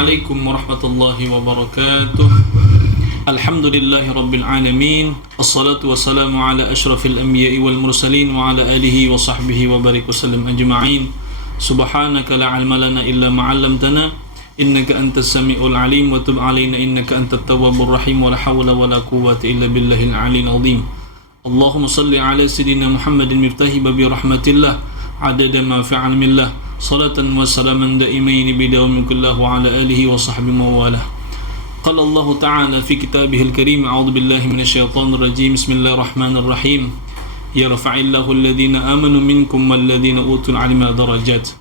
Assalamualaikum warahmatullahi wabarakatuh. Alhamdulillahi rabbil alamin. Assalatu wassalamu ala asyrafil anbiya'i wal mursalin wa ala alihi wa sahbihi wa barik wasallam ajma'in. Subhanaka la ilma lana illa ma 'allamtana innaka antas samiul alim wa tub 'alaina innaka antat tawwabur rahim wa la hawla wa la quwwata illa billahil 'aliyyil 'azim. Allahumma salli ala sayyidina Muhammadin miftahi babi rahmatillah adada ma fi 'ilmillah. Salatan wa salaman daimain bidawmi kullah wa ala alihi wa sahbihi mawalah. Qala Allah Ta'ala fi kitabihil karim, a'udzu billahi minasyaitonir rajim. Bismillahirrahmanirrahim. Yarfa'illahu alladhina amanu minkum walladhina utul 'ilma darajat.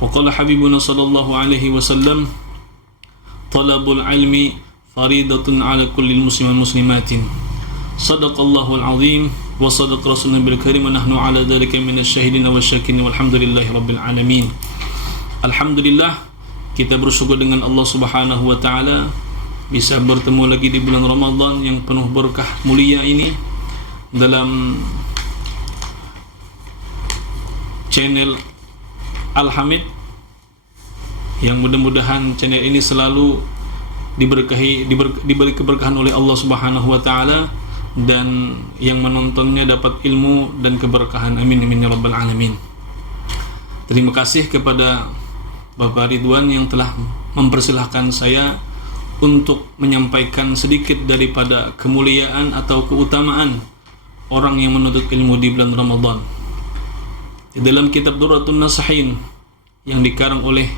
Wa qala habibuna sallallahu alaihi wasallam, talabul 'ilmi faridatun 'ala kulli muslimin muslimatin. Sadaqallahul 'azim wa sadaq rasuluna bil karim wa nahnu ala dzalika minasyahidin wasyakirin walhamdulillahi rabbil alamin. Alhamdulillah, kita bersyukur dengan Allah Subhanahu wa taala bisa bertemu lagi di bulan Ramadan yang penuh berkah mulia ini dalam channel Al-Hamid, yang mudah-mudahan channel ini selalu diberi keberkahan oleh Allah Subhanahu wa taala dan yang menontonnya dapat ilmu dan keberkahan. Amin amin ya rabbal alamin. Terima kasih kepada Bapak Ridwan yang telah mempersilahkan saya untuk menyampaikan sedikit daripada kemuliaan atau keutamaan orang yang menuntut ilmu di bulan Ramadan. Di dalam kitab Durratun Nasihin yang dikarang oleh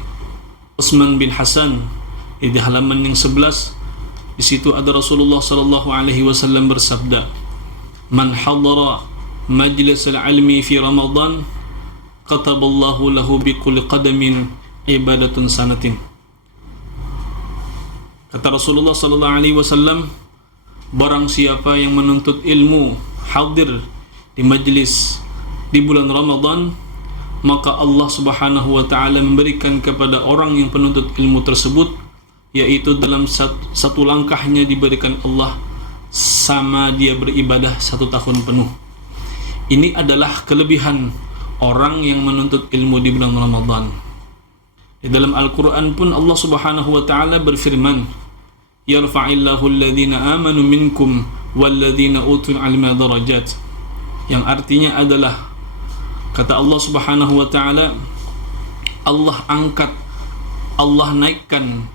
Utsman bin Hasan di halaman yang 11, di situ ada Rasulullah sallallahu alaihi wasallam bersabda, "Man hadara majlis al-ilmi fi Ramadan, kataballahu lahu bi kulli qadamin ibadatun sanatin." Kata Rasulullah sallallahu alaihi wasallam, barang siapa yang menuntut ilmu hadir di majlis di bulan Ramadan, maka Allah Subhanahu wa taala memberikan kepada orang yang penuntut ilmu tersebut, yaitu dalam satu langkahnya diberikan Allah sama dia beribadah 1 tahun penuh. Ini adalah kelebihan orang yang menuntut ilmu di bulan Ramadan. Di dalam Al-Quran pun Allah Subhanahu wa ta'ala berfirman, "Yarfa'illahu alladhina amanu minkum walladhina utul 'ilma darajat." Yang artinya adalah, kata Allah Subhanahu wa ta'ala, Allah angkat, Allah naikkan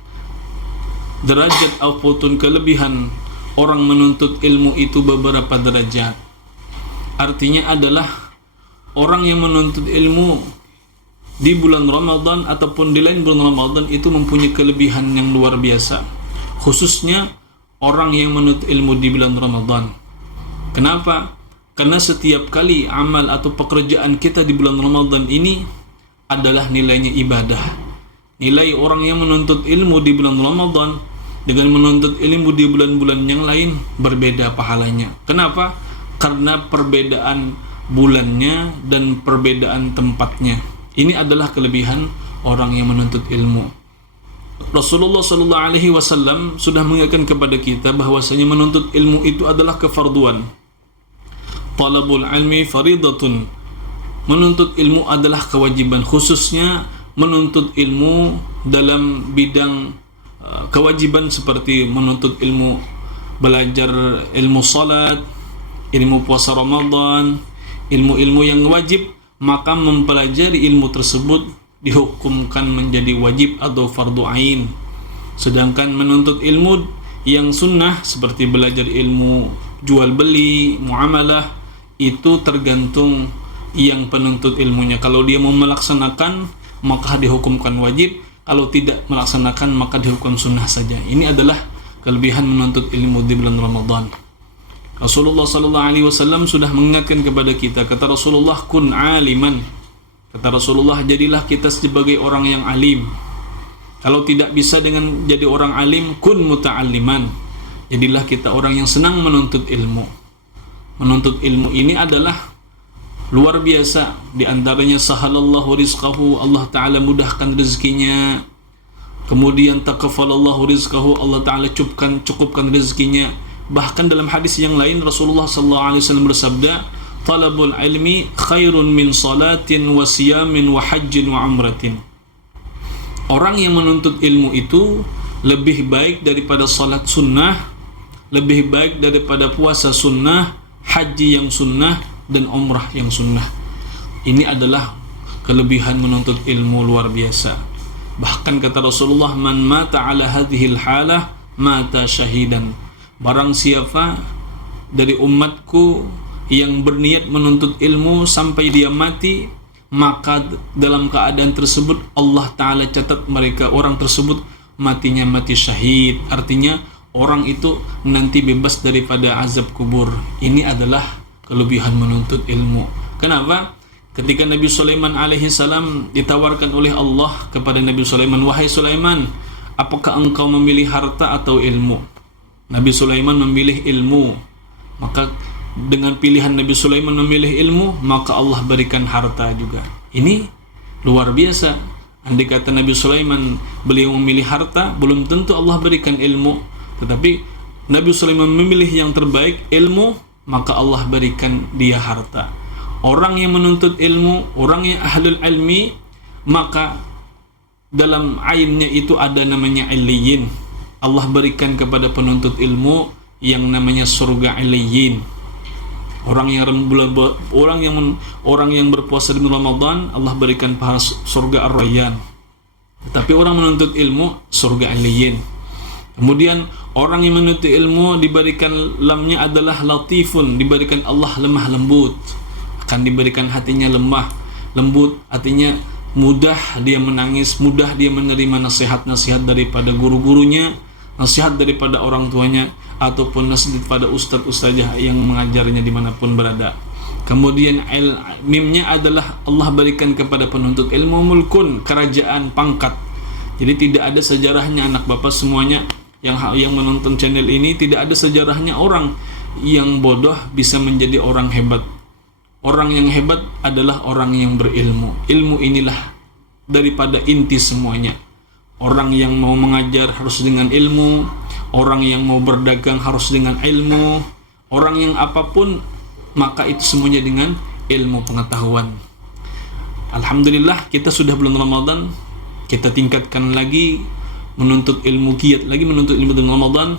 derajat ataupun kelebihan orang menuntut ilmu itu beberapa derajat. Artinya adalah orang yang menuntut ilmu di bulan Ramadan ataupun di lain bulan Ramadan itu mempunyai kelebihan yang luar biasa, khususnya orang yang menuntut ilmu di bulan Ramadan. Kenapa? Karena setiap kali amal atau pekerjaan kita di bulan Ramadan ini adalah nilainya ibadah. Nilai orang yang menuntut ilmu di bulan Ramadan dengan menuntut ilmu di bulan-bulan yang lain berbeda pahalanya. Kenapa? Karena perbedaan bulannya dan perbedaan tempatnya. Ini adalah kelebihan orang yang menuntut ilmu. Rasulullah sallallahu alaihi wasallam sudah mengingatkan kepada kita bahwasanya menuntut ilmu itu adalah kefarduan. Talabul ilmi faridatun. Menuntut ilmu adalah kewajiban, khususnya menuntut ilmu dalam bidang kewajiban seperti menuntut ilmu, belajar ilmu salat, ilmu puasa Ramadan, ilmu-ilmu yang wajib, maka mempelajari ilmu tersebut dihukumkan menjadi wajib atau fardu ain. Sedangkan menuntut ilmu yang sunnah seperti belajar ilmu jual beli, muamalah, itu tergantung yang penuntut ilmunya. Kalau dia mau melaksanakan maka dihukumkan wajib, kalau tidak melaksanakan maka dihukum sunnah saja. Ini adalah kelebihan menuntut ilmu di bulan Ramadan. Rasulullah sallallahu alaihi wasallam sudah mengingatkan kepada kita, kata Rasulullah, kun aliman. Kata Rasulullah, jadilah kita sebagai orang yang alim. Kalau tidak bisa dengan jadi orang alim, kun muta'alliman. Jadilah kita orang yang senang menuntut ilmu. Menuntut ilmu ini adalah luar biasa. Di antaranya sahalallahu rizqahu, Allah Ta'ala mudahkan rezekinya. Kemudian takafalallahu rizqahu, Allah Ta'ala cukupkan rezekinya. Bahkan dalam hadis yang lain Rasulullah SAW bersabda, talabul ilmi khairun min salatin wa siyamin wa hajjin wa umratin. orang yang menuntut ilmu itu lebih baik daripada salat sunnah, lebih baik daripada puasa sunnah, haji yang sunnah, dan umrah yang sunnah. Ini adalah kelebihan menuntut ilmu luar biasa. Bahkan kata Rasulullah, man mata ala hadhil halah mata syahidan. Barang siapa dari umatku yang berniat menuntut ilmu sampai dia mati, maka dalam keadaan tersebut Allah Ta'ala catat mereka, orang tersebut matinya mati syahid. Artinya orang itu nanti bebas daripada azab kubur. Ini adalah kelebihan menuntut ilmu. Kenapa? Ketika Nabi Sulaiman alaihi salam ditawarkan oleh Allah kepada Nabi Sulaiman, wahai Sulaiman, apakah engkau memilih harta atau ilmu? Nabi Sulaiman memilih ilmu. Maka dengan pilihan Nabi Sulaiman memilih ilmu, maka Allah berikan harta juga. Ini luar biasa. Andai kata Nabi Sulaiman beliau memilih harta, belum tentu Allah berikan ilmu. Tetapi Nabi Sulaiman memilih yang terbaik, ilmu, maka Allah berikan dia harta. Orang yang menuntut ilmu, orang yang ahlul ilmi, maka dalam ainnya itu ada namanya illiyin. Allah berikan kepada penuntut ilmu yang namanya surga illiyin. Orang yang berpuasa di Ramadan, Allah berikan pahala surga Ar-Rayyan. Tetapi orang menuntut ilmu, surga illiyin. Kemudian orang yang menuntut ilmu diberikan lamnya adalah latifun, diberikan Allah lemah lembut. Akan diberikan hatinya lemah lembut, artinya mudah dia menangis, mudah dia menerima nasihat-nasihat daripada guru-gurunya, nasihat daripada orang tuanya, ataupun nasihat pada ustadz-ustazah yang mengajarnya dimanapun berada. Kemudian mimnya adalah Allah berikan kepada penuntut ilmu mulkun, kerajaan, pangkat. Jadi tidak ada sejarahnya anak bapak semuanya yang menonton channel ini, tidak ada sejarahnya orang yang bodoh bisa menjadi orang hebat. Orang yang hebat adalah orang yang berilmu. Ilmu inilah daripada inti semuanya. Orang yang mau mengajar harus dengan ilmu, orang yang mau berdagang harus dengan ilmu, orang yang apapun, maka itu semuanya dengan ilmu pengetahuan. Alhamdulillah kita sudah bulan Ramadan, kita tingkatkan lagi menuntut ilmu, giat lagi menuntut ilmu bulan Ramadan,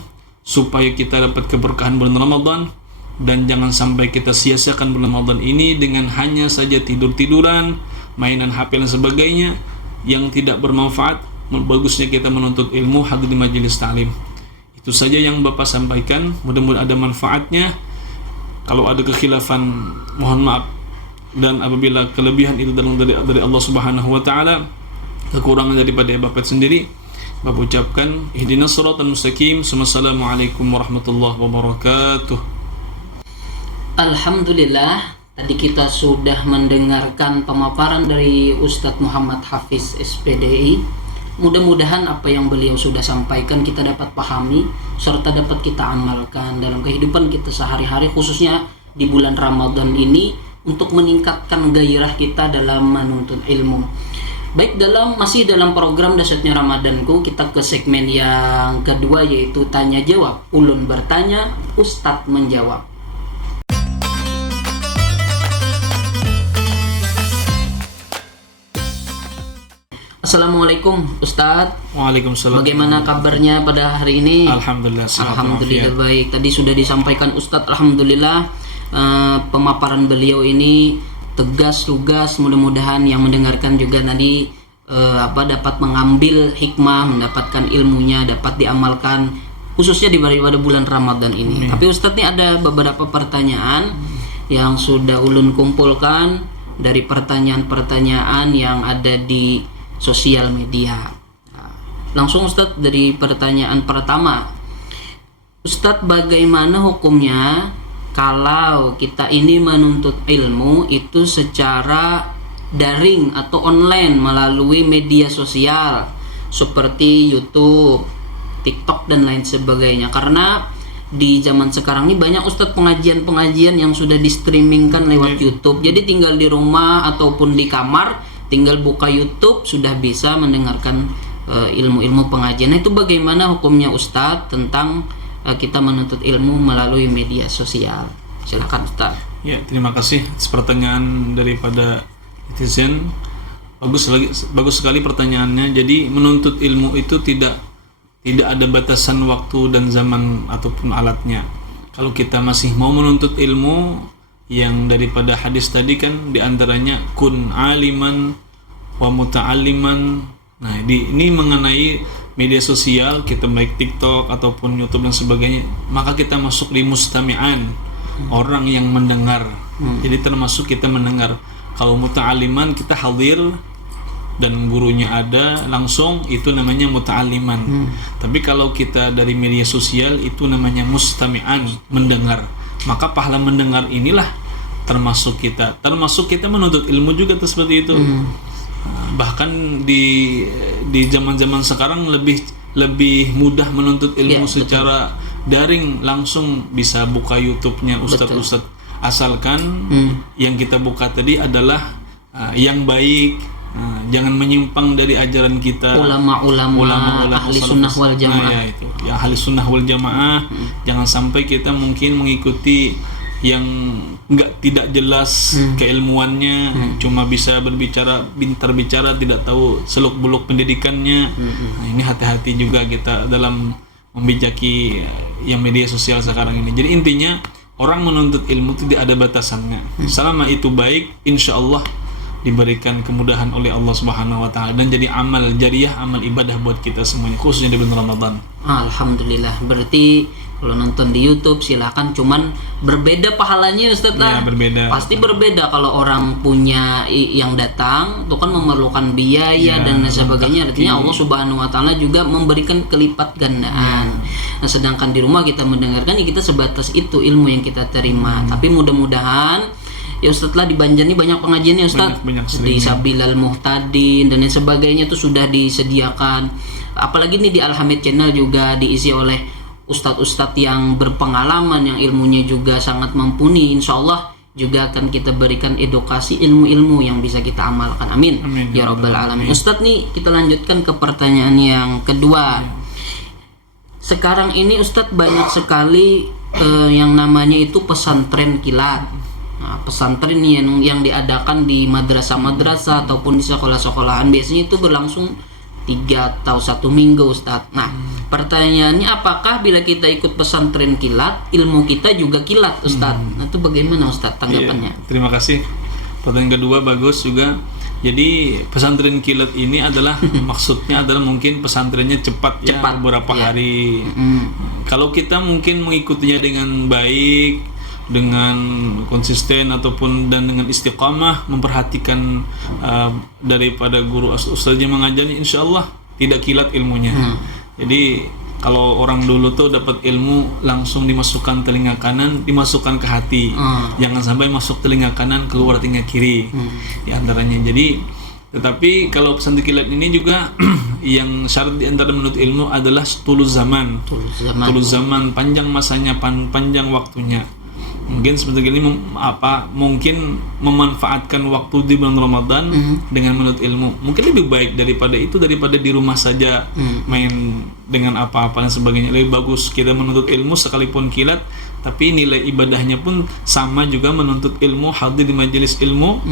supaya kita dapat keberkahan bulan Ramadan. Dan jangan sampai kita sia-siakan bulan Ramadan ini dengan hanya saja tidur-tiduran, mainan HP dan sebagainya yang tidak bermanfaat. Bagusnya kita menuntut ilmu, hadir di majelis ta'lim. Itu saja yang Bapak sampaikan, mudah-mudahan ada manfaatnya. Kalau ada kekhilafan, mohon maaf. Dan apabila kelebihan itu dari Allah Subhanahu wa taala, kekurangan daripada Bapak sendiri, Bapak ucapkan ihdinas siratal mustaqim. Wassalamualaikum warahmatullahi wabarakatuh. Alhamdulillah, tadi kita sudah mendengarkan pemaparan dari Ustadz Muhammad Hafiz SPDI. Mudah-mudahan apa yang beliau sudah sampaikan kita dapat pahami serta dapat kita amalkan dalam kehidupan kita sehari-hari, khususnya di bulan Ramadan ini, untuk meningkatkan gairah kita dalam menuntut ilmu. Baik, masih dalam program Dahsyatnya Ramadanku, kita ke segmen yang kedua, yaitu tanya jawab. Ulun bertanya, Ustadz menjawab. Assalamualaikum Ustadz. Waalaikumsalam. Bagaimana kabarnya pada hari ini? Alhamdulillah. Alhamdulillah baik. Tadi sudah disampaikan Ustadz, alhamdulillah pemaparan beliau ini tegas, lugas. Mudah-mudahan yang mendengarkan juga tadi dapat mengambil hikmah, mendapatkan ilmunya, dapat diamalkan, khususnya pada bulan Ramadan ini. Tapi Ustadz, ini ada beberapa pertanyaan yang sudah ulun kumpulkan dari pertanyaan-pertanyaan yang ada di sosial media. Langsung Ustadz dari pertanyaan pertama. Ustadz, bagaimana hukumnya kalau kita ini menuntut ilmu itu secara daring atau online melalui media sosial seperti YouTube, TikTok dan lain sebagainya? Karena di zaman sekarang ini banyak Ustadz pengajian-pengajian yang sudah di streamingkan lewat YouTube. Jadi tinggal di rumah ataupun di kamar, tinggal buka YouTube sudah bisa mendengarkan ilmu-ilmu pengajian. Nah, itu bagaimana hukumnya Ustadz tentang kita menuntut ilmu melalui media sosial? Silakan Ustadz. Ya, terima kasih atas pertanyaan daripada netizen. Bagus sekali pertanyaannya. Jadi menuntut ilmu itu tidak ada batasan waktu dan zaman ataupun alatnya. Kalau kita masih mau menuntut ilmu, yang daripada hadis tadi kan diantaranya kun aliman wa muta'alliman. Nah, ini mengenai media sosial, kita baik TikTok ataupun YouTube dan sebagainya, maka kita masuk di mustami'an, orang yang mendengar. Jadi termasuk kita mendengar. Kalau muta'alliman kita hadir dan gurunya ada langsung, itu namanya muta'alliman. Tapi kalau kita dari media sosial, itu namanya mustami'an, mendengar. Maka pahala mendengar inilah termasuk kita menuntut ilmu juga tuh, seperti itu. Bahkan di zaman-zaman sekarang lebih mudah menuntut ilmu secara daring, langsung bisa buka YouTube-nya ustadz-ustadz, asalkan yang kita buka tadi adalah yang baik. Jangan menyimpang dari ajaran kita, ulama-ulama ahli sunnah wal jamaah. Ya, itu ya, ahli sunnah wal jamaah. Jangan sampai kita mungkin mengikuti yang tidak jelas keilmuannya, cuma bisa pintar bicara, tidak tahu seluk beluk pendidikannya. Nah, ini hati-hati juga kita dalam membijaki yang media sosial sekarang ini. Jadi intinya orang menuntut ilmu itu tidak ada batasannya. Selama itu baik, insya Allah diberikan kemudahan oleh Allah Subhanahu wa taala dan jadi amal jariah, amal ibadah buat kita semuanya, khususnya di bulan Ramadan. Alhamdulillah. Berarti kalau nonton di YouTube silakan, cuman berbeda pahalanya Ustaz lah. Ya, berbeda. Pasti berbeda kalau orang punya yang datang itu kan memerlukan biaya dan sebagainya. Artinya Allah Subhanahu wa taala juga memberikan kelipat gandaan. Nah, sedangkan di rumah kita mendengarkan, ya kita sebatas itu ilmu yang kita terima. Tapi mudah-mudahan ya Ustaz lah, di Banjar ini banyak pengajian ya Ustaz, banyak di Sabilal Muhtadin dan lain sebagainya itu sudah disediakan. Apalagi nih di Al-Hamid Channel juga diisi oleh ustadz-ustadz yang berpengalaman, yang ilmunya juga sangat mumpuni. Insya Allah juga akan kita berikan edukasi ilmu-ilmu yang bisa kita amalkan. Amin. Ya Rabbal Alamin. Ustadz nih, kita lanjutkan ke pertanyaan yang kedua. Sekarang ini Ustadz banyak sekali yang namanya itu pesantren kilat. Nah, pesantren yang diadakan di madrasah-madrasah ataupun di sekolah-sekolahan biasanya itu berlangsung 3 atau 1 minggu Ustadz. Nah, pertanyaannya, apakah bila kita ikut pesantren kilat, ilmu kita juga kilat Ustadz? Nah, itu bagaimana Ustadz tanggapannya? Iya, terima kasih. Pertanyaan kedua bagus juga. Jadi pesantren kilat ini adalah maksudnya adalah mungkin pesantrennya cepat ya, beberapa hari. Kalau kita mungkin mengikutinya dengan baik, dengan konsisten ataupun dan dengan istiqamah, memperhatikan daripada guru ustaz yang mengajarnya, insya Allah tidak kilat ilmunya. Jadi kalau orang dulu tuh dapat ilmu langsung dimasukkan telinga kanan, dimasukkan ke hati, jangan sampai masuk telinga kanan keluar telinga kiri, di antaranya. Jadi tetapi kalau pesantren kilat ini juga yang syarat di antara menuntut ilmu adalah tulus zaman, panjang masanya, panjang waktunya. Mungkin seperti ini mungkin memanfaatkan waktu di bulan Ramadan dengan menuntut ilmu mungkin lebih baik daripada di rumah saja main dengan apa-apa dan sebagainya. Lebih bagus kita menuntut ilmu sekalipun kilat, tapi nilai ibadahnya pun sama juga menuntut ilmu, hadir di majelis ilmu.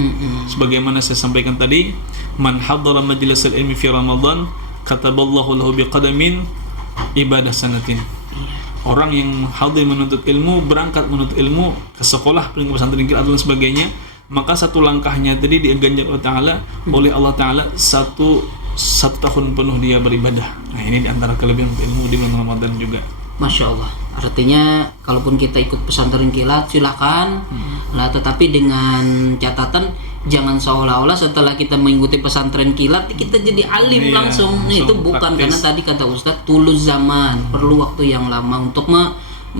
Sebagaimana saya sampaikan tadi, man hadara majlis ilmi fi Ramadan kataballahu lahu biqadamin ibadah sanatin. Orang yang hadir menuntut ilmu, berangkat menuntut ilmu ke sekolah, ke pesantren kilat dan sebagainya, maka satu langkahnya tadi diganjar oleh Allah Ta'ala satu tahun penuh dia beribadah. Nah, ini diantara kelebihan ilmu di bulan Ramadan juga. Masya Allah. Artinya kalaupun kita ikut pesantren kilat silakan, lah, tetapi dengan catatan jangan seolah-olah setelah kita mengikuti pesantren kilat kita jadi alim langsung. Nah, itu bukan, karena tadi kata Ustadz tulus zaman, perlu waktu yang lama untuk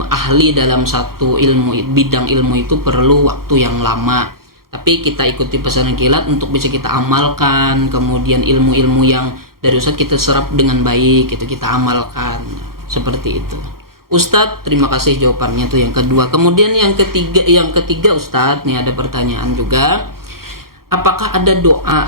ahli dalam satu ilmu, bidang ilmu itu perlu waktu yang lama. Tapi kita ikuti pesantren kilat untuk bisa kita amalkan, kemudian ilmu-ilmu yang dari Ustadz kita serap dengan baik, itu kita amalkan, seperti itu. Ustadz, terima kasih jawabannya tuh yang kedua. Kemudian yang ketiga Ustadz, nih ada pertanyaan juga. Apakah ada doa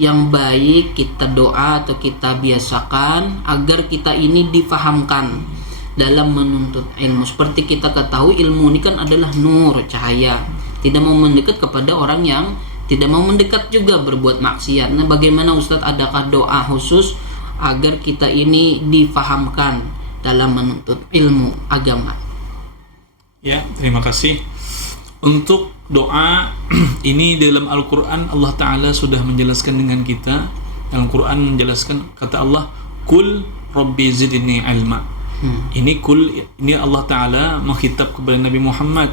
yang baik kita doa atau kita biasakan agar kita ini difahamkan dalam menuntut ilmu? Seperti kita ketahui ilmu ini kan adalah nur, cahaya. Tidak mau mendekat kepada orang yang tidak mau mendekat juga berbuat maksiat. Nah, bagaimana Ustadz, adakah doa khusus agar kita ini difahamkan dalam menuntut ilmu agama? Ya, terima kasih. Untuk doa ini dalam Al-Quran Allah Ta'ala sudah menjelaskan dengan kita. Dalam Quran menjelaskan, kata Allah, Kul Rabbi zidni ilma. Ini kul, ini Allah Ta'ala menghitab kepada Nabi Muhammad,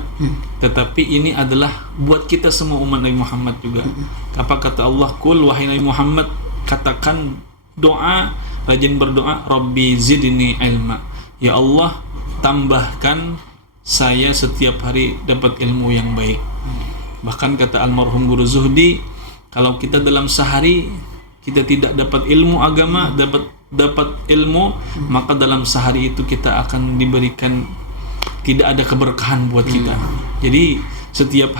tetapi ini adalah buat kita semua umat Nabi Muhammad juga. Apa kata Allah? Kul, wahai Nabi Muhammad, katakan doa, rajin berdoa, Rabbi zidni ilma. Ya Allah, tambahkan saya setiap hari dapat ilmu yang baik. Bahkan kata almarhum Guru Zuhdi, kalau kita dalam sehari kita tidak dapat ilmu agama, dapat ilmu, maka dalam sehari itu kita akan diberikan tidak ada keberkahan buat kita. Jadi setiap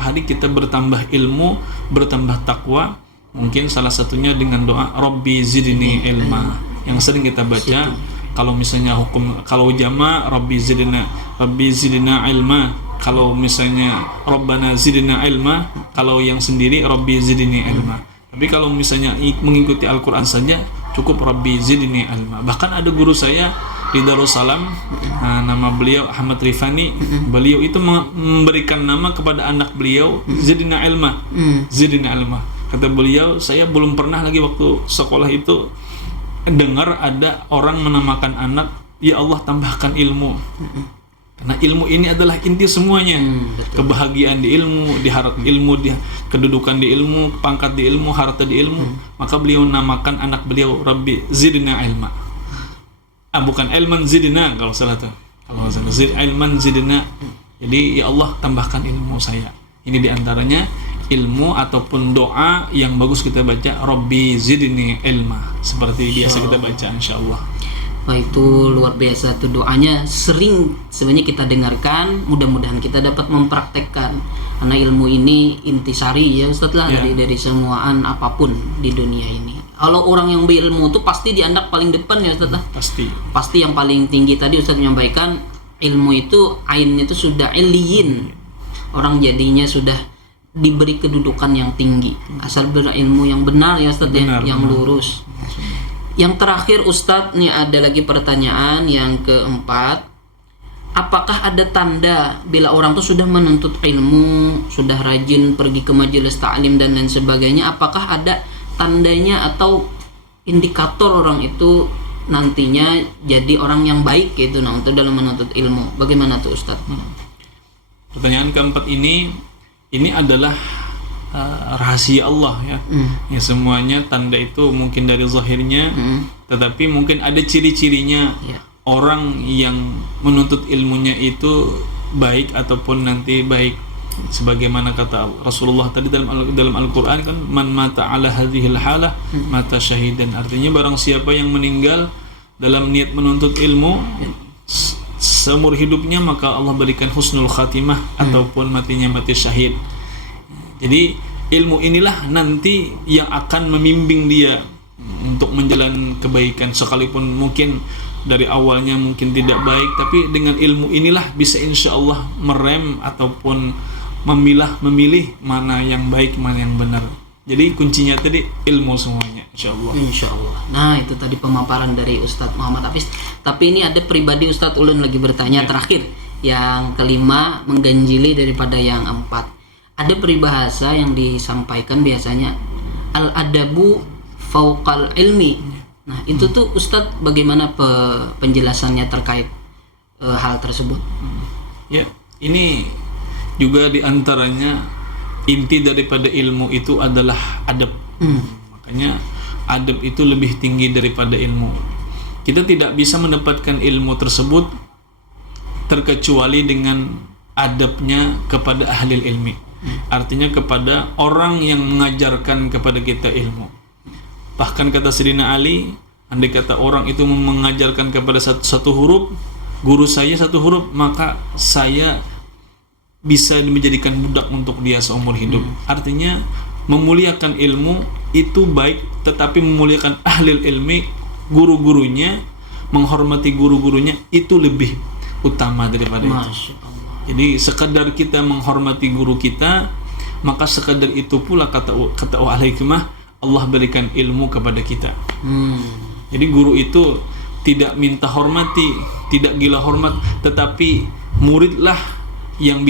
hari kita bertambah ilmu, bertambah takwa. Mungkin salah satunya dengan doa Rabbi zidni ilma yang sering kita baca. Kalau misalnya kalau jama' Rabbi zidna ilma. Kalau misalnya Rabbana zidna ilma, kalau yang sendiri Rabbi zidni ilma. Tapi kalau misalnya mengikuti Al-Quran saja cukup Rabbi zidni ilma. Bahkan ada guru saya di Darussalam, nama beliau Ahmad Rifani, beliau itu memberikan nama kepada anak beliau zidna ilma. Zidna ilma. Kata beliau, saya belum pernah lagi waktu sekolah itu dengar ada orang menamakan anak, ya Allah tambahkan ilmu. Karena ilmu ini adalah inti semuanya. Kebahagiaan di ilmu, kedudukan di ilmu, pangkat di ilmu, harta di ilmu. Maka beliau namakan anak beliau Rabbi zidna ilma. Bukan ilman zidna kalau salah tuh. Kalau salah ilman zidna. Jadi ya Allah tambahkan ilmu saya. Ini diantaranya ilmu ataupun doa yang bagus kita baca, Rabbi zidni ilma, seperti biasa kita baca, insyaallah. Wah, itu luar biasa tuh doanya, sering sebenarnya kita dengarkan. Mudah-mudahan kita dapat mempraktekkan, karena ilmu ini intisari ya Ustaz lah, dari semuaan apapun di dunia ini. Kalau orang yang berilmu itu pasti dianggap paling depan ya Ustaz lah. Pasti yang paling tinggi. Tadi Ustaz menyampaikan ilmu itu ainnya itu sudah iliyin. Orang jadinya sudah diberi kedudukan yang tinggi asal berilmu yang benar ya Ustaz, yang lurus. Yang terakhir Ustadz, nih ada lagi pertanyaan yang keempat. Apakah ada tanda bila orang tuh sudah menuntut ilmu, sudah rajin pergi ke majelis ta'lim dan lain sebagainya, apakah ada tandanya atau indikator orang itu nantinya jadi orang yang baik gitu untuk dalam menuntut ilmu? Bagaimana tuh Ustadz? Pertanyaan keempat ini adalah rahasia Allah ya. Ya, semuanya tanda itu mungkin dari zahirnya, tetapi mungkin ada ciri-cirinya. Orang yang menuntut ilmunya itu baik ataupun nanti baik, sebagaimana kata Rasulullah tadi dalam Al-Quran kan, man mata ala hadhil halah mata syahidan. Artinya barang siapa yang meninggal dalam niat menuntut ilmu seumur hidupnya, maka Allah berikan husnul khatimah ataupun matinya mati syahid. Jadi ilmu inilah nanti yang akan membimbing dia untuk menjalani kebaikan, sekalipun mungkin dari awalnya mungkin tidak baik, tapi dengan ilmu inilah bisa insya Allah merem ataupun memilih mana yang baik, mana yang benar. Jadi kuncinya tadi ilmu semuanya, insya Allah. Nah, itu tadi pemaparan dari Ustadz Muhammad Hafiz. Tapi ini ada pribadi Ustadz Ulun lagi bertanya terakhir, yang kelima mengganjili daripada yang empat. Ada peribahasa yang disampaikan biasanya, al-adabu fauqal ilmi. Nah, itu tuh Ustadz bagaimana penjelasannya terkait hal tersebut? Ya, ini juga diantaranya inti daripada ilmu itu adalah adab. Makanya adab itu lebih tinggi daripada ilmu. Kita tidak bisa mendapatkan ilmu tersebut terkecuali dengan adabnya kepada ahli ilmi. Artinya kepada orang yang mengajarkan kepada kita ilmu. Bahkan kata Sayyidina Ali, andai kata orang itu mengajarkan kepada satu huruf, guru saya satu huruf, maka saya bisa menjadikan budak untuk dia seumur hidup. Artinya memuliakan ilmu itu baik, tetapi memuliakan ahli ilmi, guru-gurunya, menghormati guru-gurunya itu lebih utama daripada itu. Jadi sekadar kita menghormati guru kita, maka sekadar itu pula kata al-hikmah, Allah berikan ilmu kepada kita. Jadi guru itu tidak minta hormati, tidak gila hormat, tetapi muridlah yang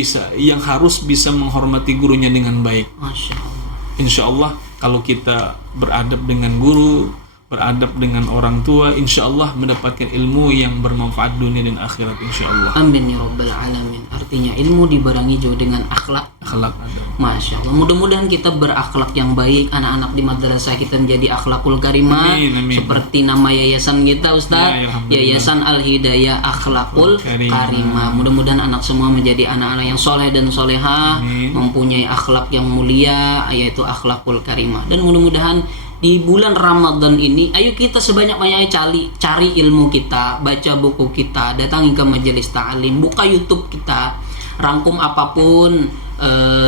harus bisa menghormati gurunya dengan baik. Masya Allah. Insya Allah kalau kita beradab dengan guru, beradab dengan orang tua, insya Allah mendapatkan ilmu yang bermanfaat dunia dan akhirat, insya Allah. Amin ya rabbal alamin. Artinya ilmu dibarengi juga dengan akhlak. Akhlak adab. Masya Allah. Mudah-mudahan kita berakhlak yang baik, anak-anak di madrasah kita menjadi akhlakul karimah. Amin, amin. Seperti nama yayasan kita, Ustaz, Ya, alhamdulillah. Yayasan Al-Hidayah Akhlakul Karimah. Mudah-mudahan anak semua menjadi anak-anak yang soleh dan solehah, Amin. mempunyai akhlak yang mulia, yaitu akhlakul karimah. Dan mudah-mudahan di bulan Ramadan ini, ayo kita sebanyak-banyaknya cari ilmu kita, baca buku kita, datangi ke majelis ta'lim, buka YouTube kita, rangkum apapun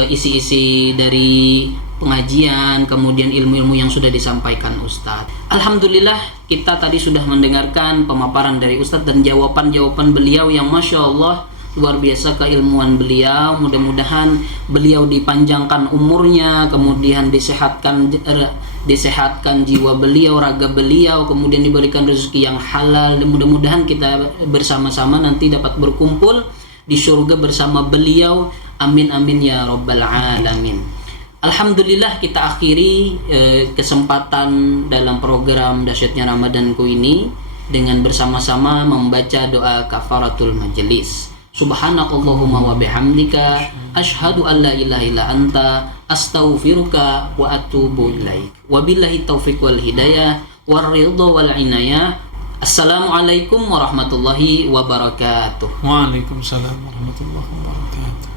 isi-isi dari pengajian, kemudian ilmu-ilmu yang sudah disampaikan Ustadz. Alhamdulillah kita tadi sudah mendengarkan pemaparan dari Ustadz dan jawaban-jawaban beliau yang Masya Allah luar biasa keilmuan beliau. Mudah-mudahan beliau dipanjangkan umurnya, kemudian disehatkan jiwa beliau, raga beliau, kemudian diberikan rezeki yang halal, dan mudah-mudahan kita bersama-sama nanti dapat berkumpul di surga bersama beliau. Amin amin ya rabbal alamin. Alhamdulillah kita akhiri kesempatan dalam program Dahsyatnya Ramadanku ini dengan bersama-sama membaca doa kafaratul majelis. Subhanakallahumma wa bihamdika asyhadu an la ilaha illa anta astaghfiruka wa atubu ilaik. Wabillahi taufiq wal hidayah war ridha wal inayah. Assalamualaikum warahmatullahi wabarakatuh. Waalaikumsalam warahmatullahi wabarakatuh.